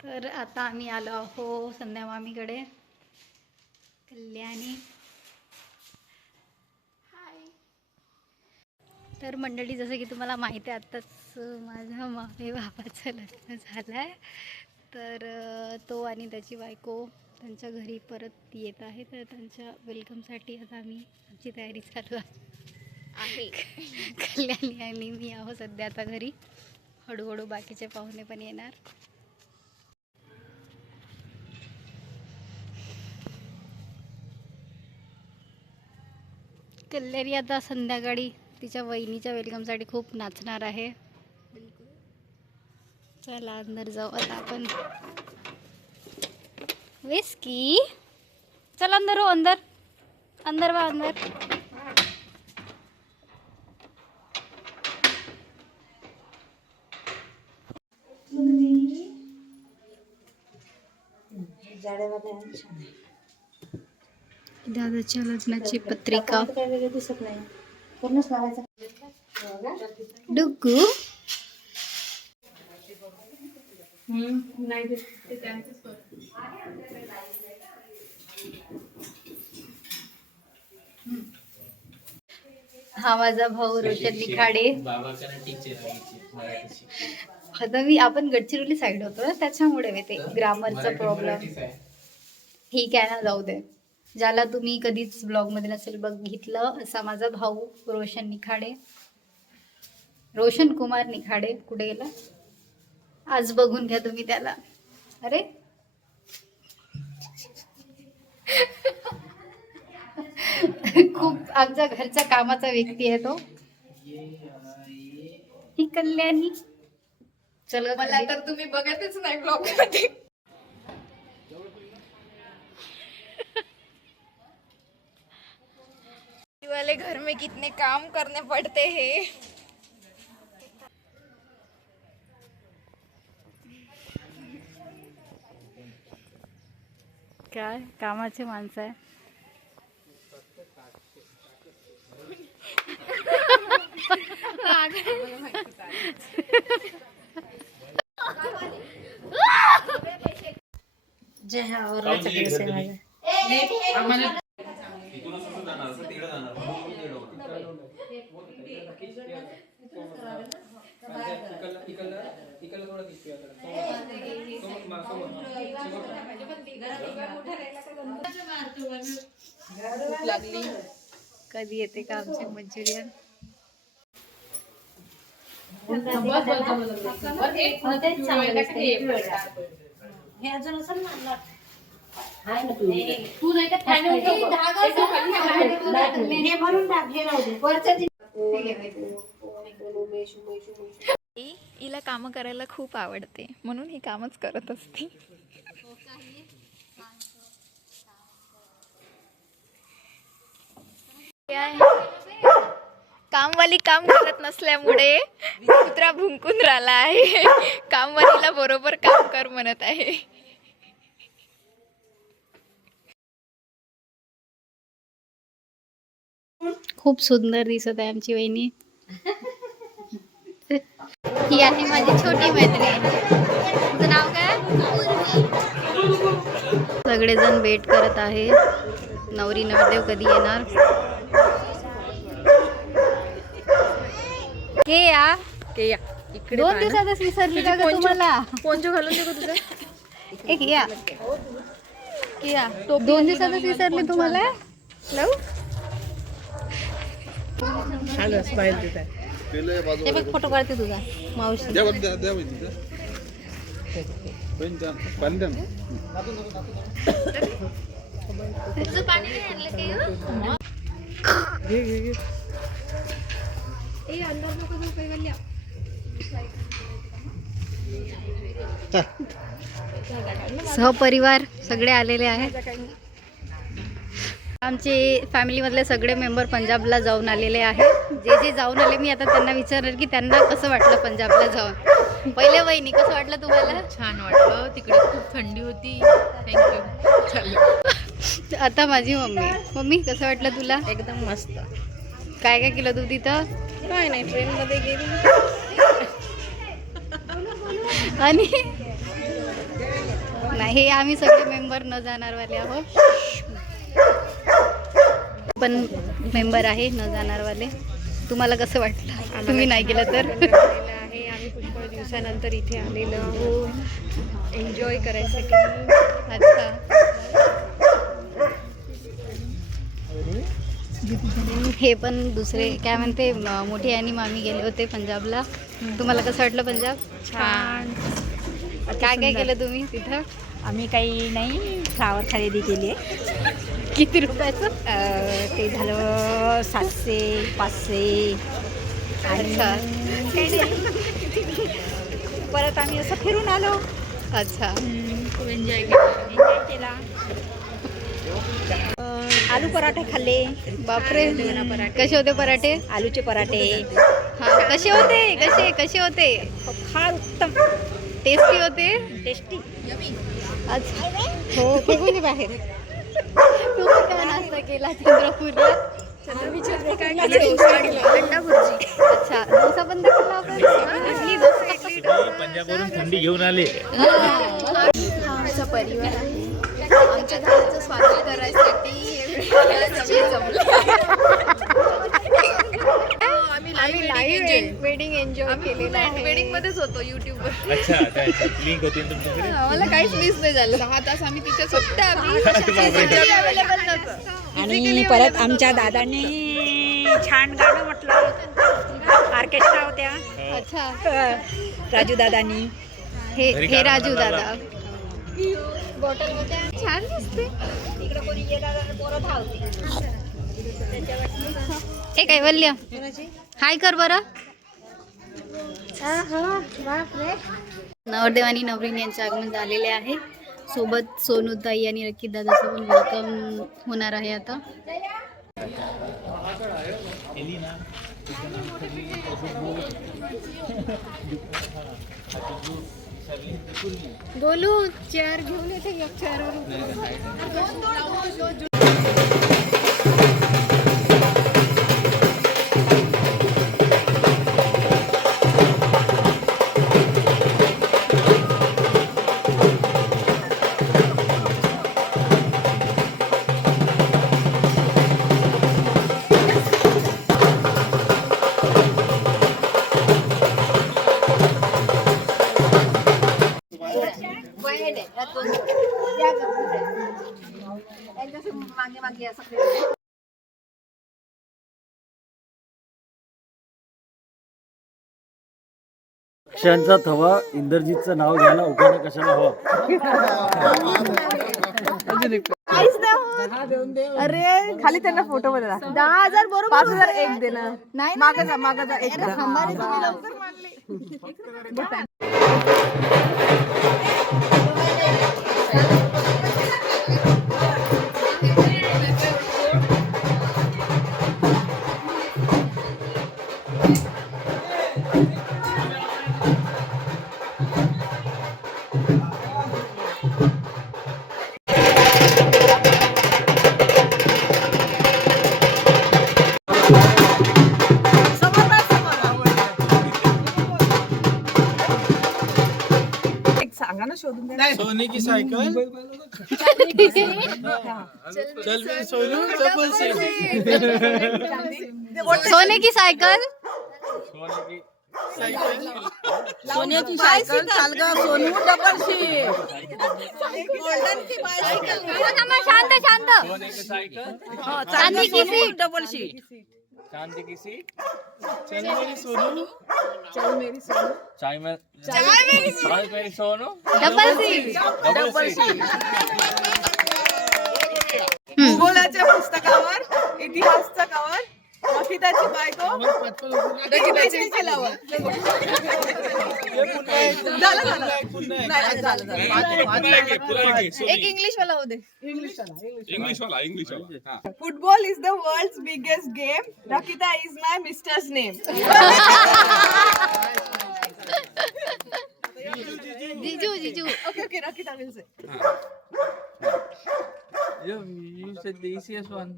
तर आता आम्ही आलो आहो संध्या मामीकडे. कल्याणी. तर मंडळी जसं की तुम्हाला माहिती आहे आत्ताच माझ्या मामी बाबाचं लग्न झालं आहे तर तो आणि त्याची बायको त्यांच्या घरी परत येत आहे. तर त्यांच्या वेलकमसाठी आता आम्ही आमची तयारी चालू आहे. कल्याणी आणि मी आहो सध्या आता घरी. हळूहळू बाकीचे पाहुणे पण येणार. कल्लेरी आता संध्याकाळी तिच्या वहिनीच्या वेलकमसाठी खूप नाचणार आहे. चला अंदर जाऊ आता आपण. विस्की चल अंदर हो अंदर. अंदर वा अंदर. दादाच्या लग्नाची पत्रिका. काय वेगळं दिसत नाही. पूर्णच लावायचं डुगू नाही हा माझा भाऊ रोशन निखाडे. आता मी आपण गडचिरोली साईड होतो ना त्याच्यामुळे ते ग्रामरचा प्रॉब्लेम ठीक आहे ना जाऊ दे. ज्याला तुम्ही कधीच ब्लॉगमध्ये नसेल बघितलं असा माझा भाऊ रोशन निखाडे. रोशन कुमार निखाडे कुठे गेला? आज बघून घ्या तुम्ही त्याला. अरे? खूप आमच्या घरच्या कामाचा व्यक्ती आहे तो. ही कल्याणी. चल मला. तर तुम्ही बघतच नाही ब्लॉगमध्ये. वाले घर में कितने काम करने पड़ते हैं काय कामाचे माणसं आहे जय हा दिवस आहे माझा लागली कधी येते का आमचे मंचुरियन? हे अजून असेल ना हे भरून मला कामं करायला खूप आवडते. म्हणून ही कामच करत असते. कामवाली काम करत नसल्यामुळे कुत्रा भुंकून राहिला आहे. कामवालीला बरोबर काम कर म्हणत आहे. खूप सुंदर दिसत आहे आमची वहिनी. ही आहे माझी छोटी मैत्रीण. तुझं नाव काय? सगळेजण वेट करत आहे नवरी नवरदेव कधी येणार? के या. दोन दिवसातच विसरली का ग तुम्हाला. पोंचो घालून देऊ तुझं. एक या. के या. दोन दिवसातच विसरली तुम्हाला. लव ते बघ फोटो काढते तुझा मावशी. हं? सहपरिवार सगळे आलेले आहेत. आमचे फॅमिलीमधले सगळे मेंबर पंजाबला जाऊन आलेले आहेत. जे जे जाऊन आले मी आता त्यांना विचारणार की त्यांना कसं वाटलं पंजाबला जाऊन? पहिले वहिनी कसं वाटलं तुम्हाला? छान वाटलं. तिकडे खूप थंडी होती. थँक्यू आता माझी मम्मी. मम्मी कसं वाटलं तुला? एकदम मस्त. काय काय केलं तू तिथं? काय नाही ट्रेन मध्ये गेली. आणि? नाही हे आम्ही सगळे मेंबर न जाणारवाले आहोत. पण मेंबर आहे न जाणारवाले. तुम्हाला कसं वाटलं? तुम्ही नाही गेलं तर? आहे. आम्ही पुष्कळ दिवसानंतर इथे आलेलो आहोत. एन्जॉय करायसाठी अच्छा. हे पण दुसरे काय म्हणते मोठी आणि मामी गेले होते पंजाबला. तुम्हाला कसं वाटलं पंजाब? छान. काय काय केलं तुम्ही तिथं? आम्ही काही नाही फ्लावर खरेदी केली आहे. किती रुपयाचं? ते झालं सातशे पाचशे. आणि. परत आम्ही असं फिरून आलो. अच्छा. खूप एन्जॉय केला एन्जॉय केला. आलू पराठे खाल्ले. बापरे. कसे होते पराठे? आलूचे पराठे. हा कसे होते? कसे कसे होते? फार उत्तम. टेस्टी होते? टेस्टी अच्छा हो फेकून दे बाहेर. तुम्ही काय नाश्ता केला चंद्रपूरला? अंडा भुर्जी अच्छा डोसा बंद केला आपण? इडली डोसा पंजाबवरून थंडी घेऊन आले. आमचा परिवार आहे. आमच्या घराचं स्वागत करायसाठी आम्ही लाईव्ह वेडिंग एन्जॉय केलेलं आहे. वेडिंग मध्येच होतो युट्यूबवर अच्छा अच्छा अच्छा. लिंक होती ना तुमच्याकडे आम्हाला काहीच मिस नाही झालं. सहा तास आम्ही फक्त नव्हतं. आणि परत आमच्या दादाने छान गाणं म्हटलं ऑर्केस्ट्रा होत्या. अच्छा. राजू दादानी. हे घरी हे गाणं राजू म्हणायला दादा. बॉटलमध्ये. छान दिसते. ए कैवल्य हाय कर बरं. नवरदेव आणि नवरीन यांचे आगमन झालेले आहे. सोबत सोनूताई आणि रकीत दादाचं पण वेलकम होणार आहे आता. गोलू चेअर घेऊन येते एक चेअरवर पक्षांचा थवा इंद्रजितचं नाव घ्यायला उगाने कशाला हवा? खाली त्यांना फोटो मध्ये दहा हजार बरोबर. पाच हजार एक देणार नाही मागं जा मागं जा एक सोने की साइकिल। चल भी सोनू चप्पल से सोने। की सायकल सोने की शांत शांत। चांदी की सीट। डबल शीट चांदी की सीट। चल मेरी सोनू चल मेरी सोनू चाय में चाय मेरी Sonu double seat double sheet भूगोलाच्या पुस्तकावर इतिहासचा कवर रफिताची बायको रफिताची केलावर झालं झालं नाही, झालं, झालं. एक इंग्लिश वाला होते football is the world biggest game रकिता is my mister's name जिजू जिजू okay okay रकिता will say You, you said the easiest one.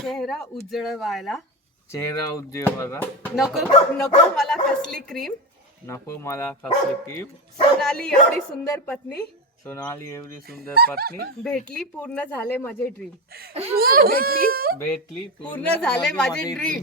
चेहरा उजळवायला चेहरा उद्योगाला नको नको मला कसली क्रीम नको मला कसली की सोनाली एवढी सुंदर पत्नी. सोनाली एवढी सुंदर पत्नी. भेटली पूर्ण झाले माझे ड्रीम भेटली भेटली पूर्ण झाले माझे ड्रीम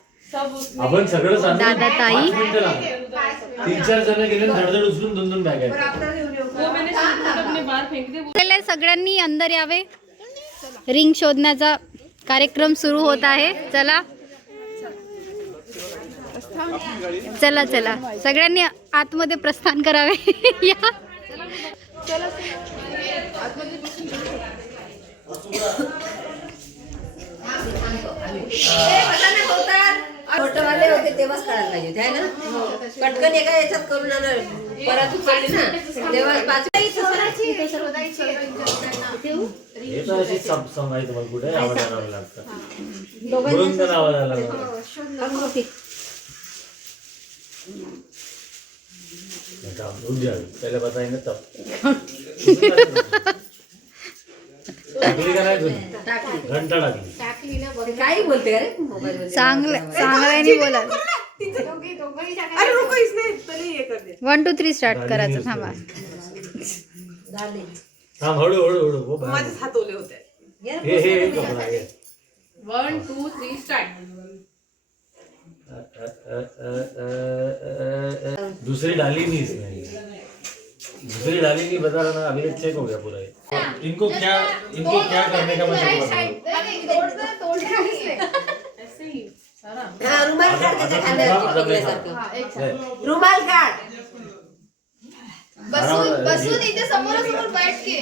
आपण सगळं सांगू. दादा ताई. पाच मिनिटं लागतात. तीन चार जण गेले धडधड उचलून दोन दोन बॅग आहेत आपल्याला सगळ्यांनी अंदर यावे. रिंग शोधण्याचा कार्यक्रम सुरू होत आहे. चला. चला चला. सगळ्यांनी आतमध्ये प्रस्थान करावे. या. फोटोवाले होते तेव्हाच काढायला पाहिजे आहे ना? पटकन एका याच्यात करून. परत उचलली ना तेव्हा पाच हे तर अशी सम सम आहे तुम्हाला कुठे? आवाज आणावं लागतं म्हणून तर आवाज आला मला. नहीं तो आप रुक जाओ पहले बताएंगे तब टाकली का नाही घंटा टाकली बोलते मोबाईल चांगलं चांगल्याने बोला अरे रुको इसने ये कर दे वन टू थ्री स्टार्ट करायचं थांबा थांब हळू हळू हळू वो बाहेर. माझेच हात ओले होते हे हे हे कपडा हे वन टू थ्री स्टार्ट अ, अ, अ, अ, अ, अ, डाली नहीं इसमें दूसरी डाली नहीं बता रहा ना अभी चेक हो गया पूरा ये। इनको क्या इनको क्या करने का मैं तेरे को रुमाल काढ त्याच्या खांद्यावर आता मैं रुमाल काढ बसून बसून इथे समोरासमोर बैठ के।